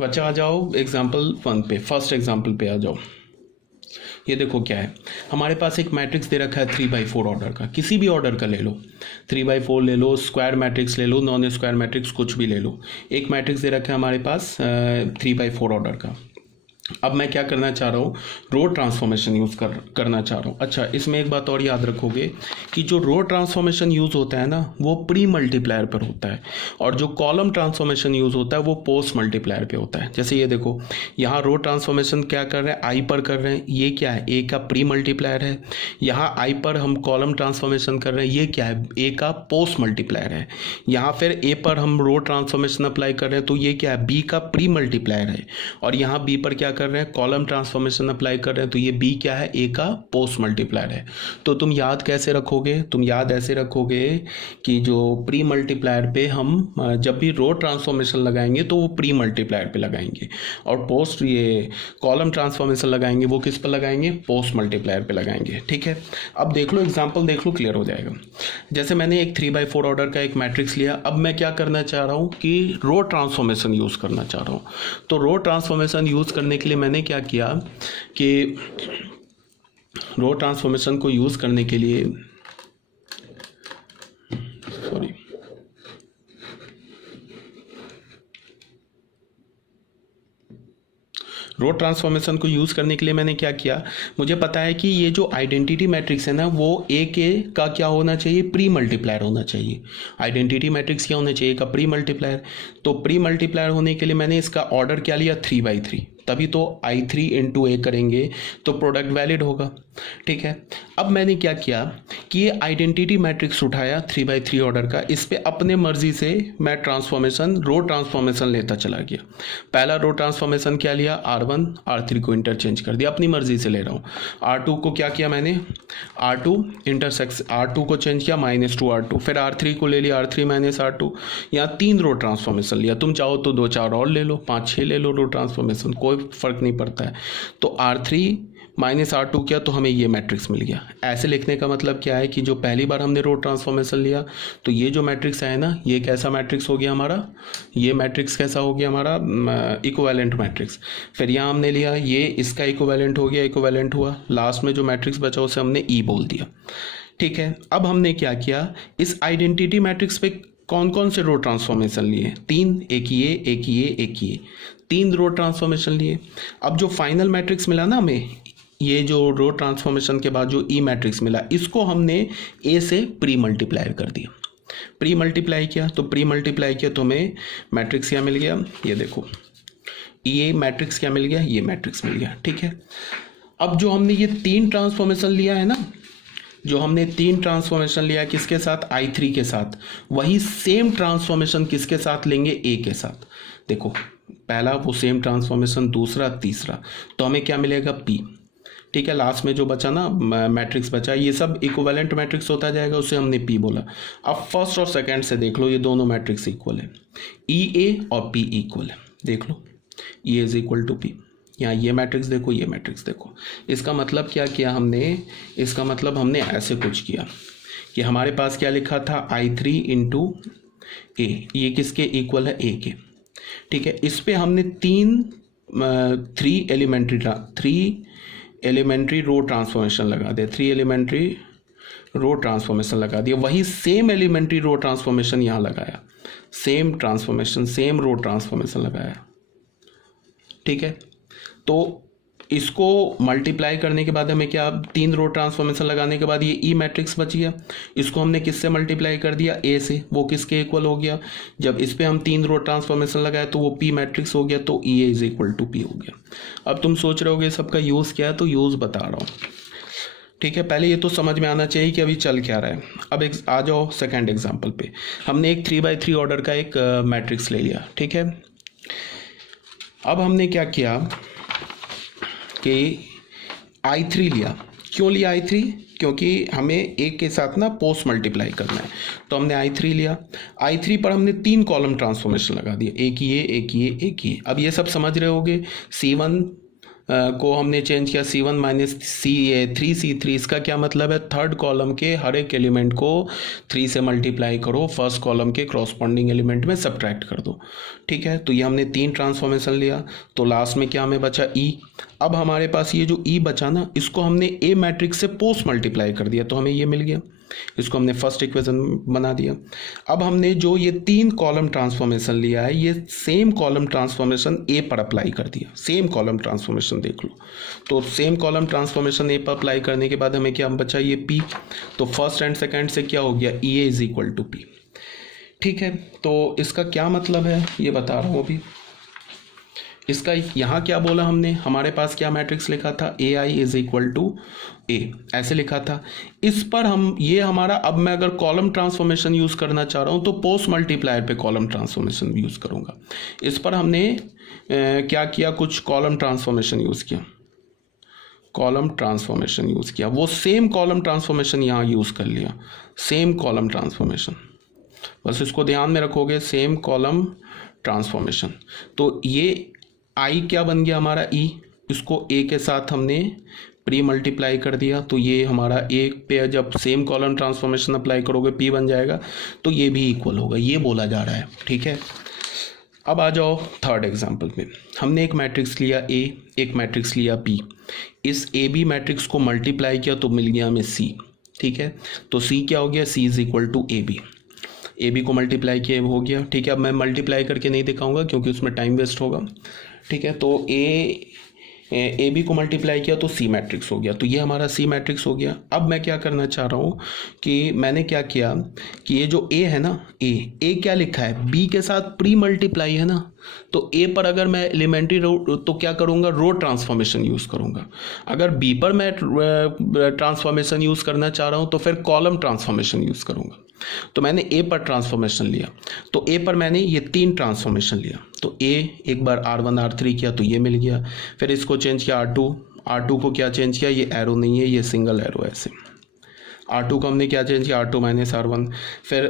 बच्चा आ जाओ एग्जाम्पल 1 पे, फर्स्ट एग्जाम्पल पे आ जाओ। ये देखो क्या है, हमारे पास एक मैट्रिक्स दे रखा है 3/4 ऑर्डर का, किसी भी ऑर्डर का ले लो, 3/4 ले लो, स्क्वायर मैट्रिक्स ले लो, नॉन स्क्वायर मैट्रिक्स कुछ भी ले लो। एक मैट्रिक्स दे रखा है हमारे पास 3/4 ऑर्डर का। अब मैं क्या करना चाह रहा हूँ, रो ट्रांसफॉर्मेशन यूज़ करना चाह रहा हूँ। अच्छा, इसमें एक बात और याद रखोगे कि जो रो ट्रांसफॉर्मेशन यूज़ होता है ना वो प्री मल्टीप्लायर पर होता है, और जो कॉलम ट्रांसफॉर्मेशन यूज़ होता है वो पोस्ट मल्टीप्लायर पे होता है। जैसे ये देखो, यहाँ रो ट्रांसफॉर्मेशन क्या कर रहे हैं, आई पर कर रहे हैं, ये क्या है, ए का प्री मल्टीप्लायर है। यहाँ आई पर हम कॉलम ट्रांसफॉर्मेशन कर रहे हैं, ये क्या है, ए का पोस्ट मल्टीप्लायर है। यहाँ फिर ए पर हम रो ट्रांसफॉर्मेशन अप्लाई कर रहे हैं, तो ये क्या है, बी का प्री मल्टीप्लायर है। और यहाँ बी पर क्या कर रहे हैं, कॉलम ट्रांसफॉर्मेशन अप्लाई कर रहे हैं, तो ये बी क्या है, ए का पोस्ट मल्टीप्लायर है। तो तुम याद कैसे रखोगे, तुम याद ऐसे रखोगे कि जो प्री मल्टीप्लायर पे हम जब भी रो ट्रांसफॉर्मेशन लगाएंगे तो वो प्री मल्टीप्लायर पे लगाएंगे, और पोस्ट ये कॉलम ट्रांसफॉर्मेशन लगाएंगे वो किस पर लगाएंगे, पोस्ट मल्टीप्लायर पे लगाएंगे। ठीक है, अब देख लो एग्जाम्पल, देख लो, क्लियर हो जाएगा। जैसे मैंने एक 3/4 ऑर्डर का एक मैट्रिक्स लिया, अब मैं क्या करना चाह रहा हूँ कि रो ट्रांसफॉर्मेशन यूज़ करना चाह रहा हूँ। तो रो ट्रांसफॉर्मेशन यूज़ करने के लिए मैंने क्या किया कि रो ट्रांसफॉर्मेशन को यूज़ करने के लिए, सॉरी, रो ट्रांसफॉर्मेशन को यूज़ करने के लिए मैंने क्या किया, मुझे पता है कि ये जो आइडेंटिटी मैट्रिक्स है ना वो ए के का क्या होना चाहिए, प्री मल्टीप्लायर होना चाहिए। आइडेंटिटी मैट्रिक्स क्या होना चाहिए, का प्री मल्टीप्लायर। तो प्री मल्टीप्लायर होने के लिए मैंने इसका ऑर्डर क्या लिया, 3/3, तभी तो I3 इंटू ए करेंगे तो प्रोडक्ट वैलिड होगा। ठीक है, अब मैंने क्या किया कि ये आइडेंटिटी मैट्रिक्स उठाया 3/3 ऑर्डर का, इस पे अपने मर्जी से मैं ट्रांसफॉर्मेशन, रो ट्रांसफॉर्मेशन लेता चला गया। पहला रो ट्रांसफॉर्मेशन क्या लिया, R1 R3 को इंटरचेंज कर दिया, अपनी मर्जी से ले रहा हूँ। R2 को क्या किया मैंने, R2 इंटरसेक्स R2 को चेंज किया -2 R2, फिर R3 को ले लिया R3 - R2। यहाँ 3 रो ट्रांसफॉर्मेशन लिया, तुम चाहो तो 2-4 और ले लो, 5-6 ले लो रो ट्रांसफॉर्मेशन, कोई फर्क नहीं पड़ता है। तो R3 -R2 किया तो हमें ये मैट्रिक्स मिल गया। ऐसे लिखने का मतलब क्या है कि जो पहली बार हमने रो ट्रांसफॉर्मेशन लिया तो ये जो मैट्रिक्स है ना, ये कैसा मैट्रिक्स हो गया हमारा, ये मैट्रिक्स कैसा हो गया हमारा, इक्विवेलेंट मैट्रिक्स। फिर यहाँ हमने लिया, ये इसका इक्विवेलेंट हो गया, इक्विवेलेंट हुआ, लास्ट में जो मैट्रिक्स बचा उसे हमने ई बोल दिया। ठीक है, अब हमने क्या किया, इस आइडेंटिटी मैट्रिक्स पे कौन कौन से रो ट्रांसफॉर्मेशन लिए, 3, एक ये, एक ये, एक ये, 3 रो ट्रांसफॉर्मेशन लिए। अब जो फाइनल मैट्रिक्स मिला ना हमें, ये जो रो ट्रांसफॉर्मेशन के बाद जो ई मैट्रिक्स मिला, इसको हमने ए से प्री मल्टीप्लाई कर दिया, प्री मल्टीप्लाई किया। तो प्री मल्टीप्लाई किया तो हमें मैट्रिक्स क्या मिल गया, ये देखो, ये मैट्रिक्स क्या मिल गया, ये मैट्रिक्स मिल गया। ठीक है, अब जो हमने ये 3 ट्रांसफॉर्मेशन लिया है ना, जो हमने 3 ट्रांसफॉर्मेशन लिया किसके साथ, I3 के साथ, वही सेम ट्रांसफॉर्मेशन किसके साथ लेंगे, ए के साथ। देखो, पहला वो सेम ट्रांसफॉर्मेशन, दूसरा, तीसरा, तो हमें क्या मिलेगा, पी। ठीक है, लास्ट में जो बचा ना मैट्रिक्स बचा, ये सब इक्विवेलेंट मैट्रिक्स होता जाएगा, उसे हमने पी बोला। अब फर्स्ट और सेकंड से देख लो, ये दोनों मैट्रिक्स इक्वल है, ई ए और पी इक्वल है, देख लो, E is equal to P. यहाँ ये मैट्रिक्स देखो, ये मैट्रिक्स देखो। इसका मतलब क्या किया हमने, इसका मतलब हमने ऐसे कुछ किया कि हमारे पास क्या लिखा था, I3 इंटू ए, ये किसके इक्वल है, ए के। ठीक है, इस पे हमने 3 एलिमेंट्री रो ट्रांसफॉर्मेशन लगा दिया, 3 एलिमेंट्री रो ट्रांसफॉर्मेशन लगा दिया, वही सेम एलिमेंट्री रो ट्रांसफॉर्मेशन यहाँ लगाया, same transformation, same row transformation लगाया। ठीक है, तो इसको मल्टीप्लाई करने के बाद हमें क्या, 3 रो ट्रांसफॉर्मेशन लगाने के बाद ये ई मैट्रिक्स बच गया, इसको हमने किससे मल्टीप्लाई कर दिया, ए से, वो किसके इक्वल हो गया, जब इस पे हम 3 रो ट्रांसफॉर्मेशन लगाए तो वो पी मैट्रिक्स हो गया, तो E is equal to P हो गया। अब तुम सोच रहे होगे सबका यूज़ क्या है, तो यूज़ बता रहा हूँ। ठीक है, पहले ये तो समझ में आना चाहिए कि अभी चल क्या रहा है। अब आ जाओ सेकेंड एग्जाम्पल पे। हमने एक 3/3 ऑर्डर का एक मैट्रिक्स ले लिया। ठीक है, अब हमने क्या किया कि I3 लिया। क्यों लिया I3? क्योंकि हमें एक के साथ ना पोस्ट मल्टीप्लाई करना है, तो हमने I3 लिया। I3 पर हमने 3 कॉलम ट्रांसफॉर्मेशन लगा दिए, एक ये, एक ये, एक ये। अब ये सब समझ रहे होगे, C1 को हमने चेंज किया C1 माइनस थ्री C3। इसका क्या मतलब है, थर्ड कॉलम के हर एक एलिमेंट को 3 से मल्टीप्लाई करो, फर्स्ट कॉलम के क्रॉसपॉन्डिंग एलिमेंट में सब्ट्रैक्ट कर दो। ठीक है, तो ये हमने 3 ट्रांसफॉर्मेशन लिया, तो लास्ट में क्या हमें बचा E। अब हमारे पास ये जो E बचा ना, इसको हमने A मैट्रिक्स से पोस्ट मल्टीप्लाई कर दिया, तो हमें ये मिल गया। इसको हमने फर्स्ट इक्वेशन बना दिया। अब हमने जो ये 3 कॉलम ट्रांसफॉर्मेशन लिया है, ये सेम कॉलम ट्रांसफॉर्मेशन ए पर अप्लाई कर दिया। सेम कॉलम ट्रांसफॉर्मेशन देख लो, तो सेम कॉलम ट्रांसफॉर्मेशन ए पर अप्लाई करने के बाद हमें क्या बचा, ये पी। तो फर्स्ट एंड सेकेंड से क्या हो गया, ई ए इज इक्वल टू पी। ठीक है, तो इसका क्या मतलब है ये बता रहा हूँ अभी। इसका यहाँ क्या बोला हमने, हमारे पास क्या मैट्रिक्स लिखा था, ए आई इज इक्वल टू ए, ऐसे लिखा था। इस पर हम ये हमारा, अब मैं अगर कॉलम ट्रांसफॉर्मेशन यूज करना चाह रहा हूँ तो पोस्ट मल्टीप्लायर पे कॉलम ट्रांसफॉर्मेशन यूज करूंगा। इस पर हमने क्या किया, कुछ कॉलम ट्रांसफॉर्मेशन यूज किया, कॉलम ट्रांसफॉर्मेशन यूज किया, वो सेम कॉलम ट्रांसफॉर्मेशन यहाँ यूज कर लिया, सेम कॉलम ट्रांसफॉर्मेशन। बस इसको ध्यान में रखोगे, सेम कॉलम ट्रांसफॉर्मेशन। तो ये आई क्या बन गया हमारा ई, इसको ए के साथ हमने प्री मल्टीप्लाई कर दिया, तो ये हमारा ए पे जब सेम कॉलम ट्रांसफॉर्मेशन अप्लाई करोगे पी बन जाएगा, तो ये भी इक्वल होगा, ये बोला जा रहा है। ठीक है, अब आ जाओ थर्ड एग्जांपल में। हमने एक मैट्रिक्स लिया ए, एक मैट्रिक्स लिया पी। इस ए बी मैट्रिक्स को मल्टीप्लाई किया तो मिल गया हमें सी। ठीक है, तो सी क्या हो गया, C is equal to A B. A B को मल्टीप्लाई किया हो गया। ठीक है, अब मैं मल्टीप्लाई करके नहीं दिखाऊंगा क्योंकि उसमें टाइम वेस्ट होगा। ठीक है, तो ए बी को मल्टीप्लाई किया तो सी मैट्रिक्स हो गया, तो ये हमारा सी मैट्रिक्स हो गया। अब मैं क्या करना चाह रहा हूँ कि मैंने क्या किया कि ये जो ए है ना, ए क्या लिखा है, बी के साथ प्री मल्टीप्लाई है ना, तो ए पर अगर मैं एलिमेंट्री रो तो क्या करूँगा, रो ट्रांसफॉर्मेशन यूज़ करूँगा। अगर बी पर मैं ट्रांसफॉर्मेशन यूज़ करना चाह रहा हूँ तो फिर कॉलम ट्रांसफॉर्मेशन यूज़ करूँगा। तो मैंने ए पर ट्रांसफॉर्मेशन लिया, तो ए पर मैंने ये 3 ट्रांसफॉर्मेशन लिया। तो ए एक बार R1 R3 किया तो ये मिल गया, फिर इसको चेंज किया R2 को क्या चेंज किया, ये एरो नहीं है, ये सिंगल एरो है ऐसे। R2 को हमने क्या चेंज किया, R2 माइनस R1, फिर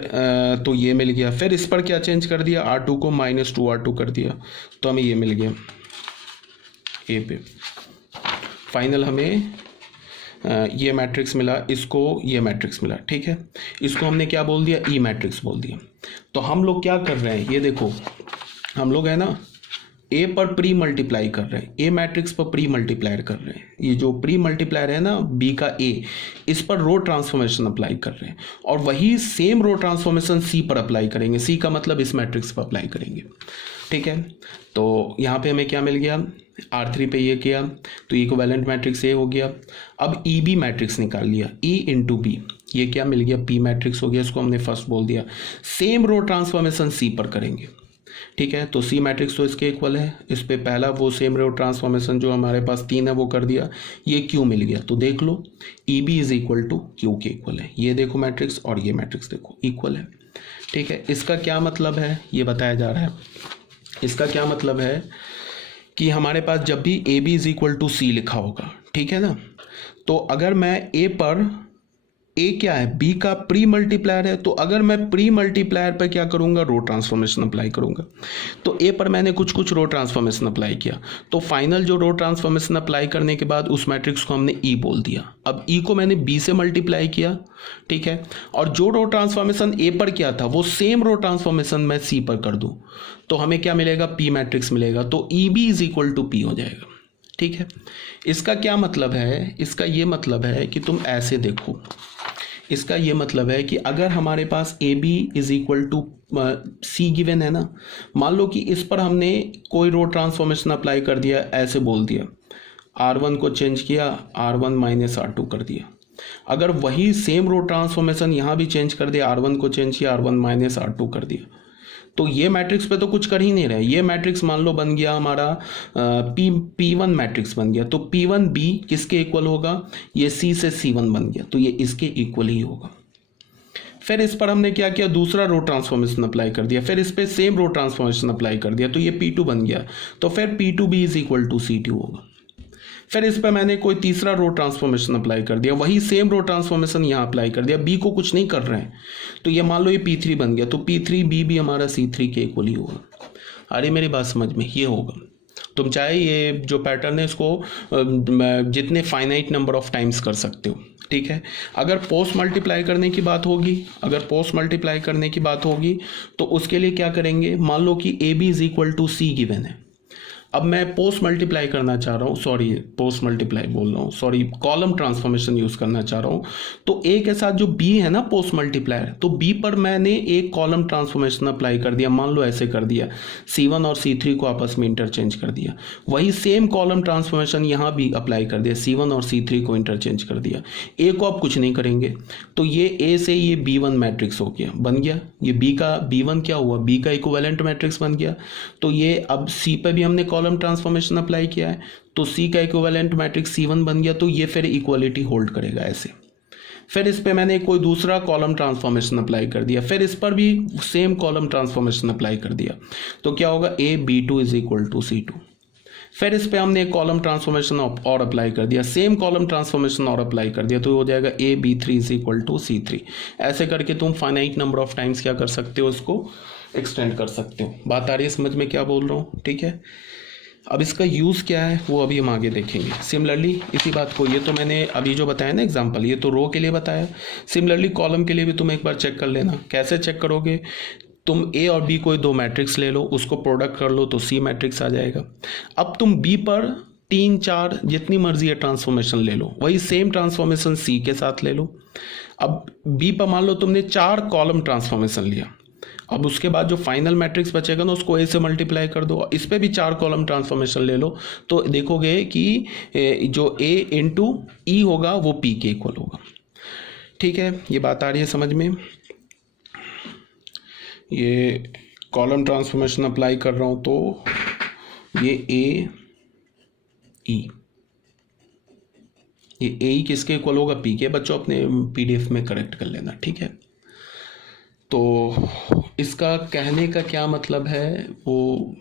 तो ये मिल गया। फिर इस पर क्या चेंज कर दिया, R2 को -2 R2 कर दिया, तो हमें ये मिल गया ए पे। फाइनल हमें ये मैट्रिक्स मिला, इसको ये मैट्रिक्स मिला। ठीक है, इसको हमने क्या बोल दिया, ई मैट्रिक्स बोल दिया। तो हम लोग क्या कर रहे हैं, ये देखो, हम लोग है ना ए पर प्री मल्टीप्लाई कर रहे हैं, ए मैट्रिक्स पर प्री मल्टीप्लायर कर रहे हैं। ये जो प्री मल्टीप्लायर है ना बी का ए, इस पर रो ट्रांसफॉर्मेशन अप्लाई कर रहे हैं, और वही सेम रो ट्रांसफॉर्मेशन सी पर अप्लाई करेंगे। सी का मतलब इस मैट्रिक्स पर अप्लाई करेंगे। ठीक है, तो यहाँ पे हमें क्या मिल गया, R3 पे ये किया तो इक्विवेलेंट मैट्रिक्स ए हो गया। अब ई बी मैट्रिक्स निकाल लिया, ई इंटू बी, ये क्या मिल गया, पी मैट्रिक्स हो गया। इसको हमने फर्स्ट बोल दिया, सेम रो ट्रांसफॉर्मेशन सी पर करेंगे। ठीक है, तो सी मैट्रिक्स तो इसके इक्वल है, इस पे पहला वो सेम रो ट्रांसफॉर्मेशन जो हमारे पास 3 है वो कर दिया, ये क्यू मिल गया। तो देख लो E B is equal to Q K equal है। ये देखो मैट्रिक्स और ये मैट्रिक्स देखो इक्वल है। ठीक है, इसका क्या मतलब है ये बताया जा रहा है। इसका क्या मतलब है कि हमारे पास जब भी A B is equal to C लिखा होगा, ठीक है ना, तो अगर मैं ए पर, ए क्या है, बी का प्री मल्टीप्लायर है, तो अगर मैं प्री मल्टीप्लायर पर क्या करूंगा, रो ट्रांसफॉर्मेशन अप्लाई करूंगा। तो ए पर मैंने कुछ रो ट्रांसफॉर्मेशन अप्लाई किया, तो फाइनल जो रो ट्रांसफॉर्मेशन अप्लाई करने के बाद उस मैट्रिक्स को हमने ई बोल दिया। अब ई को मैंने बी से मल्टीप्लाई किया, ठीक है, और जो रो ट्रांसफॉर्मेशन ए पर किया था वो सेम रो ट्रांसफॉर्मेशन मैं सी पर कर दूं, तो हमें क्या मिलेगा, पी मैट्रिक्स मिलेगा। तो E B is equal to P हो जाएगा। ठीक है, इसका क्या मतलब है, इसका ये मतलब है कि तुम ऐसे देखो, इसका ये मतलब है कि अगर हमारे पास A B is equal to C given है ना, मान लो कि इस पर हमने कोई रो ट्रांसफॉर्मेशन अप्लाई कर दिया, ऐसे बोल दिया, R1 को चेंज किया, R1 माइनस R2 कर दिया। अगर वही सेम रो ट्रांसफॉर्मेशन यहाँ भी चेंज कर दिया, R1 को चेंज किया, R1 माइनस R2 कर दिया, तो ये मैट्रिक्स पे तो कुछ कर ही नहीं रहे। ये मैट्रिक्स मान लो बन गया हमारा P1 मैट्रिक्स बन गया, तो P1B किसके इक्वल होगा, ये C से C1 बन गया, तो ये इसके इक्वल ही होगा। फिर इस पर हमने क्या किया, दूसरा रो ट्रांसफॉर्मेशन अप्लाई कर दिया, फिर इस पर सेम रो ट्रांसफॉर्मेशन अप्लाई कर दिया, तो ये P2 बन गया, तो फिर P2B is equal to C2 होगा। फिर इस पर मैंने कोई तीसरा रो ट्रांसफॉर्मेशन अप्लाई कर दिया, वही सेम रो ट्रांसफॉर्मेशन यहाँ अप्लाई कर दिया, बी को कुछ नहीं कर रहे हैं, तो ये मान लो ये P3 बन गया, तो P3B भी हमारा C3 के इक्वल ही होगा। अरे मेरी बात समझ में, ये होगा। तुम चाहे ये जो पैटर्न है इसको जितने फाइनाइट नंबर ऑफ टाइम्स कर सकते हो, ठीक है। अगर पोस्ट मल्टीप्लाई करने की बात होगी, तो उसके लिए क्या करेंगे, मान लो कि A B is equal to C given है। अब मैं पोस्ट मल्टीप्लाई करना चाह रहा हूँ, कॉलम ट्रांसफॉर्मेशन यूज करना चाह रहा हूँ। तो ए के साथ जो बी है ना पोस्ट मल्टीप्लायर, तो बी पर मैंने एक कॉलम ट्रांसफॉर्मेशन अप्लाई कर दिया, मान लो ऐसे कर दिया, C1 और C3 को आपस में इंटरचेंज कर दिया। वही सेम कॉलम ट्रांसफॉर्मेशन यहाँ भी अप्लाई कर दिया, C1 और C3 को इंटरचेंज कर दिया। ए को आप कुछ नहीं करेंगे, तो ये ए से ये B1 मैट्रिक्स हो गया, बन गया। ये बी का B1 क्या हुआ, बी का इक्विवेलेंट मैट्रिक्स बन गया। तो ये अब सी पे भी हमने कॉलम ट्रांसफॉर्मेशन अप्लाई किया है, तो सी का इक्विवेलेंट मैट्रिक्स C1 बन गया, तो ये फिर इक्वालिटी होल्ड करेगा ऐसे। फिर इस पे मैंने कोई दूसरा कॉलम ट्रांसफॉर्मेशन अप्लाई कर दिया, फिर इस पर भी सेम कॉलम ट्रांसफॉर्मेशन अप्लाई कर दिया, तो क्या होगा, ए B2 is equal to C2। फिर इस पे हमने एक कॉलम ट्रांसफॉर्मेशन और अप्लाई कर दिया, सेम कॉलम ट्रांसफॉर्मेशन और अप्लाई कर दिया, तो हो जाएगा ए B3 is equal to C3। ऐसे करके तुम फाइनाइट नंबर ऑफ टाइम्स क्या कर सकते हो, इसको एक्सटेंड कर सकते हो। बात आ रही है समझ में क्या बोल रहा हूँ, ठीक है। अब इसका यूज़ क्या है वो अभी हम आगे देखेंगे। सिमिलरली इसी बात को, ये तो मैंने अभी जो बताया ना एग्जांपल, ये तो रो के लिए बताया। सिमिलरली कॉलम के लिए भी तुम एक बार चेक कर लेना। कैसे चेक करोगे, तुम ए और बी कोई दो मैट्रिक्स ले लो, उसको प्रोडक्ट कर लो, तो सी मैट्रिक्स आ जाएगा। अब तुम बी पर 3 4 जितनी मर्जी है ट्रांसफॉर्मेशन ले लो, वही सेम ट्रांसफॉर्मेशन सी के साथ ले लो। अब बी पर मान लो तुमने 4 कॉलम ट्रांसफॉर्मेशन लिया, अब उसके बाद जो फाइनल मैट्रिक्स बचेगा ना उसको ए से मल्टीप्लाई कर दो, इस पर भी 4 कॉलम ट्रांसफॉर्मेशन ले लो, तो देखोगे कि जो ए इंटू ई होगा वो पी के इक्वल होगा, ठीक है। ये बात आ रही है समझ में। ये कॉलम ट्रांसफॉर्मेशन अप्लाई कर रहा हूँ, तो ये ए ई, ये ए ई किसके इक्वल होगा, पी के। बच्चों अपने PDF में करेक्ट कर लेना, ठीक है। तो इसका कहने का क्या मतलब है वो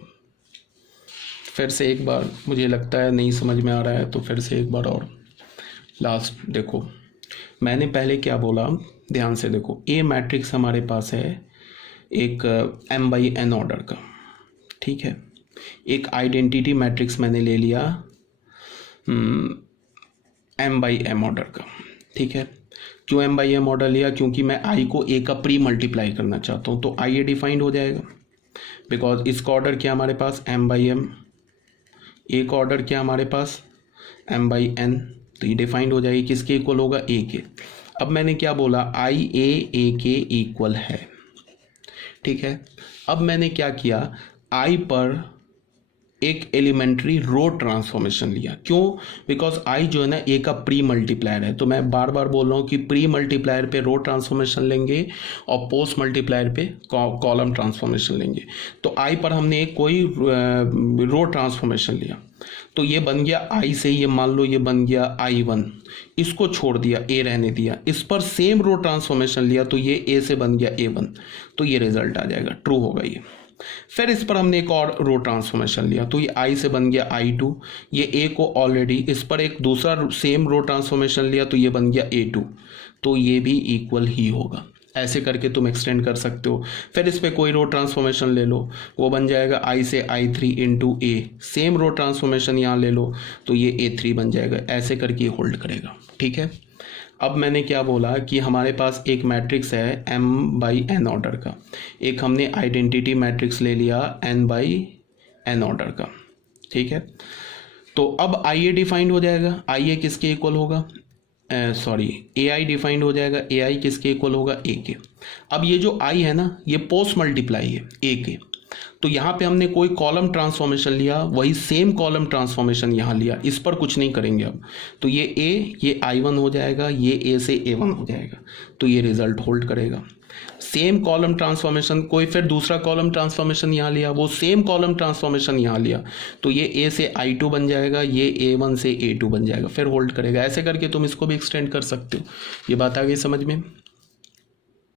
फिर से एक बार, मुझे लगता है नहीं समझ में आ रहा है, तो फिर से एक बार और लास्ट देखो। मैंने पहले क्या बोला, ध्यान से देखो। ए मैट्रिक्स हमारे पास है एक M/N ऑर्डर का, ठीक है। एक आइडेंटिटी मैट्रिक्स मैंने ले लिया M/M ऑर्डर का, ठीक है। क्यों M/M ऑर्डर लिया, क्योंकि मैं I को A का प्री मल्टीप्लाई करना चाहता हूँ, तो I ये डिफाइंड हो जाएगा, बिकॉज इसका ऑर्डर क्या हमारे पास M/M, A का ऑर्डर क्या हमारे पास M/N, तो ये डिफाइंड हो जाएगी, किसके इक्वल होगा, A के। अब मैंने क्या बोला, I A के इक्वल है, ठीक है। अब मैंने क्या किया, I पर एक एलिमेंट्री रो ट्रांसफॉर्मेशन लिया। क्यों, बिकॉज आई जो है ना ए का प्री मल्टीप्लायर है, तो मैं बार बार बोल रहा हूँ कि प्री मल्टीप्लायर पे रो ट्रांसफॉर्मेशन लेंगे और पोस्ट मल्टीप्लायर पे कॉलम ट्रांसफॉर्मेशन लेंगे। तो आई पर हमने कोई रो ट्रांसफॉर्मेशन लिया, तो ये बन गया आई से, ये मान लो ये बन गया I1, इसको छोड़ दिया, ए रहने दिया। इस पर सेम रो ट्रांसफॉर्मेशन लिया, तो ये ए से बन गया A1, तो ये रिजल्ट आ जाएगा, ट्रू होगा ये। फिर इस पर हमने एक और रो ट्रांसफॉर्मेशन लिया, तो ये I से बन गया I2, ये A को ऑलरेडी, इस पर एक दूसरा सेम रो ट्रांसफॉर्मेशन लिया, तो ये बन गया A2, तो ये भी इक्वल ही होगा। ऐसे करके तुम एक्सटेंड कर सकते हो। फिर इस पर कोई रो ट्रांसफॉर्मेशन ले लो, वो बन जाएगा I से I3 into A, same row transformation यहाँ ले लो, तो ये A3 बन जाएगा। ऐसे करके होल्ड करेगा, ठीक है। अब मैंने क्या बोला कि हमारे पास एक मैट्रिक्स है M/N ऑर्डर का, एक हमने आइडेंटिटी मैट्रिक्स ले लिया N/N ऑर्डर का, ठीक है। तो अब IA डिफाइंड हो जाएगा, IA किसके इक्वल होगा, AI डिफाइंड हो जाएगा, AI किसके इक्वल होगा, A के। अब ये जो I है ना, ये पोस्ट मल्टीप्लाई है A के, तो यहाँ पे हमने कोई कॉलम ट्रांसफॉर्मेशन लिया, वही सेम कॉलम ट्रांसफॉर्मेशन यहाँ लिया, इस पर कुछ नहीं करेंगे अब। तो ये A, ये I1 हो जाएगा, ये A से A1 हो जाएगा, तो ये रिजल्ट होल्ड करेगा। सेम कॉलम ट्रांसफॉर्मेशन, कोई फिर दूसरा कॉलम ट्रांसफॉर्मेशन यहाँ लिया, वो सेम कॉलम ट्रांसफॉर्मेशन यहाँ लिया, तो ये A से I2 बन जाएगा, ये A1 से A2 बन जाएगा, फिर होल्ड करेगा। ऐसे करके तुम इसको भी एक्सटेंड कर सकते हो। ये बात आ गई समझ में।